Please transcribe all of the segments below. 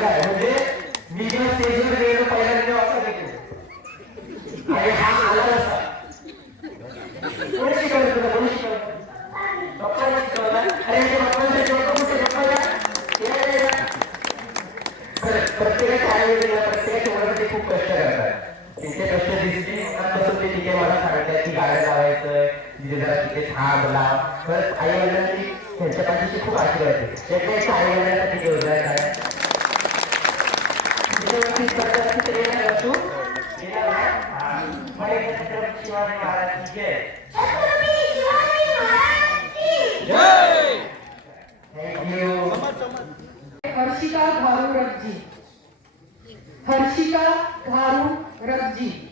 फायदा म्हणजे मी जेव्हा स्टेजवर गेलो पहिला गेलो असं हा आला असा कोणी शिकवलं तुला? कोणी शिकवलं? पप्पाला अरे प्रत्येकाच्या आईवडिला प्रत्येकाच्या मुलामध्ये खूप कष्ट करतात. तिथे कष्ट तिथे मला सांगतात की गाड्या लावायचं तिथे जरा तिथे आई वडिलांनी त्यांच्या पाठीशी खूप आशीर्वाद देते त्यांच्या quero dizer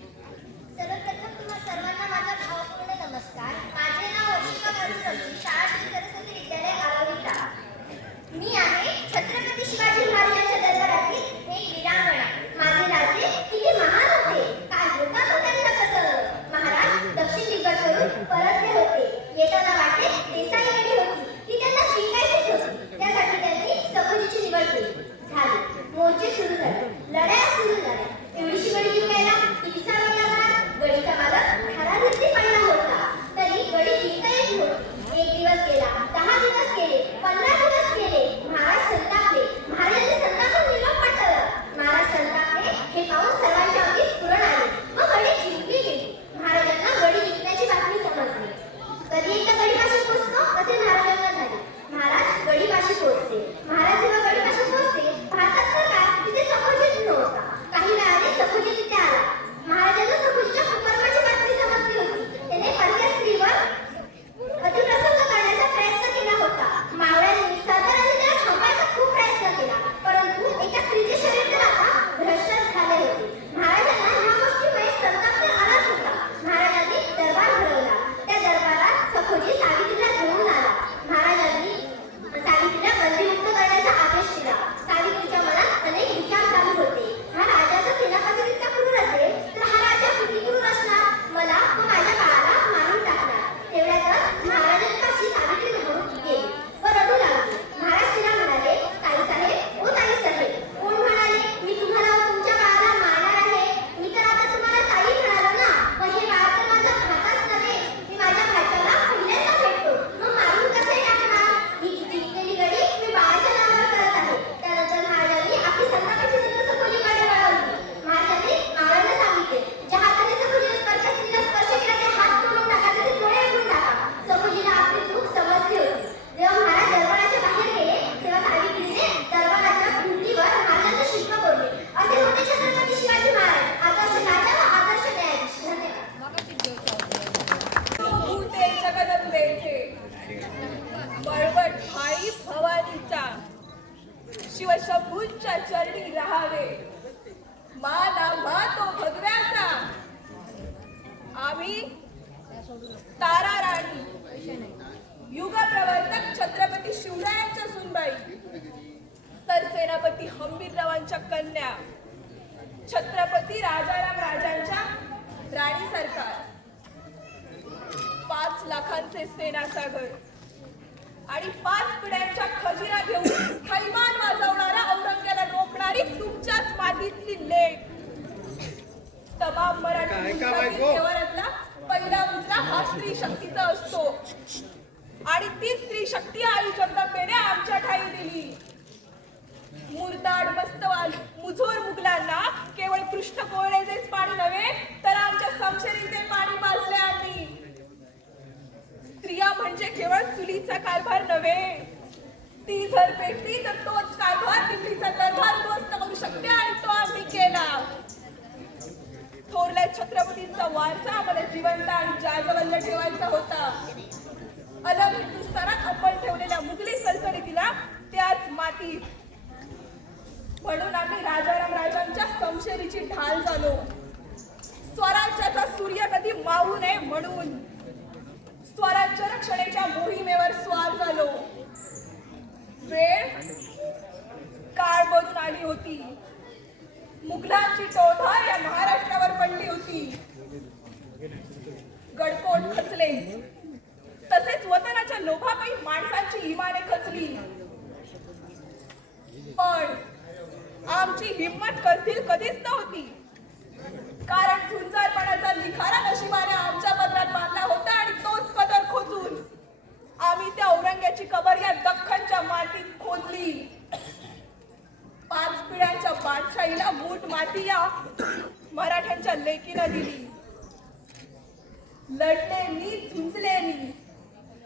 स्वामी तारा राणी युग प्रवर्तक छत्रपती शिवरायांच्या सुनबाई तर सेनापती हंबीरावांच्या कन्या छत्रपती राजाराम राजांच्या राणी सरकार पाच लाखांचे सेनासागर आणि पाच पिढ्यांच्या खजिना घेऊन थैमान वाजवणारा औरंग्याला रोखणारी तुमच्याच मातीतली लेख. तमाम मराठी पहिला मुद्रा हा स्त्री शक्तीचा असतो. आणि ती स्त्री शक्ती आई जगदंबेने आमच्या ठाई दिली. मुरदाड मस्तवाल मुझोर मुघलांना केवळ पृष्ठ कोळेचेच पाणी नव्हे तर आमच्या समशेरीचे पाणी पाजले आम्ही. स्त्रिया म्हणजे केवळ चुलीचा कारभार नव्हे. ती जर पेटली तर तोच कारभार दिल्लीचा दरबार दोस्त करू शकते आणि तो आम्ही केला. थोरल्या छत्रपतींचा वारसा आम्हाला जिवंत आणि जाजवल्ल ठेवायचा होता. अलग हिंदुस्थानात आपण ठेवलेल्या मुघली सल्तनतीला त्याच मातीत म्हणून आम्ही राजाराम राजांच्या संशेरीची ढाल झालो. स्वराज्याचा सूर्य कधी मावू नये म्हणून स्वराज्य रक्षणेच्या मोहिमेवर स्वार झालो. वेळ काळ बनून आली होती. मुघलांची टोळधार या महाराष्ट्रावर पडली होती. गडकोट खचले. तसेच वतनाच्या लोभापाई माणसांची इमाने खचली. पण आमची हिंमत करतील कधीच नव्हती. कारण झुंजारपणाचा निखारा नशिबाने आमच्या पदरात बांधला होता आणि तोच पदर खोचून आम्ही त्या औरंग्याची कबर या दख्खनच्या मातीत खोदली. पाच पिढ्यांच्या बादशाहीला बूट माती या मराठ्यांच्या लेकीनं दिली. लढले मी झुंजले मी.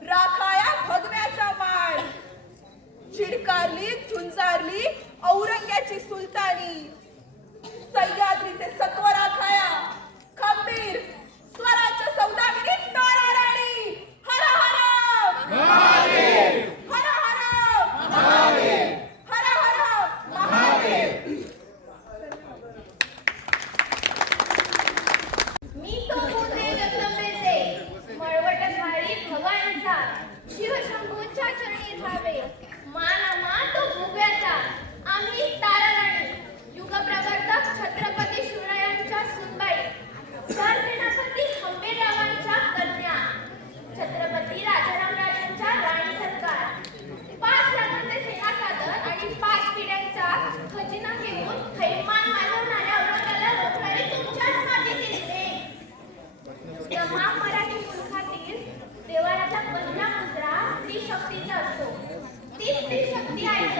राखाया भगव्याचा माळ चिडकारली झुंजारली औरंग्याची सुलतानी. सह्याद्रीचे उभ्याचा शिवशंभूच्या चरणी धावे मानामा तो उभ्याचा आम्ही ताराराणी युगप्रवर्तक छत्रपती शिवरायांच्या सुनबाई. सरसेनापती हंबीररावांना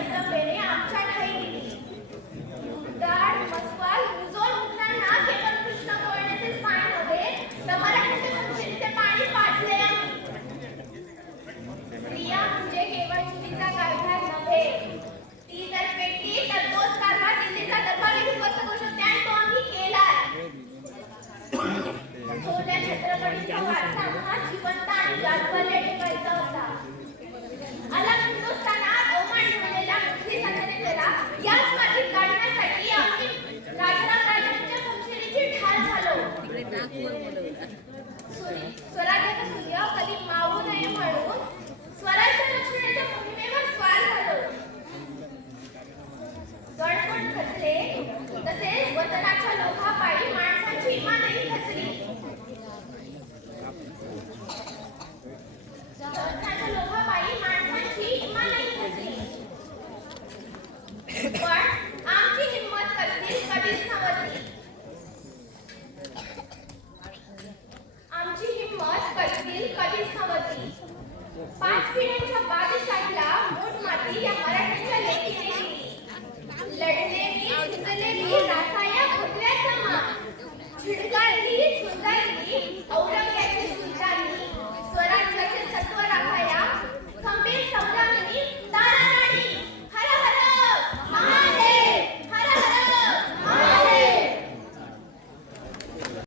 esta pelea.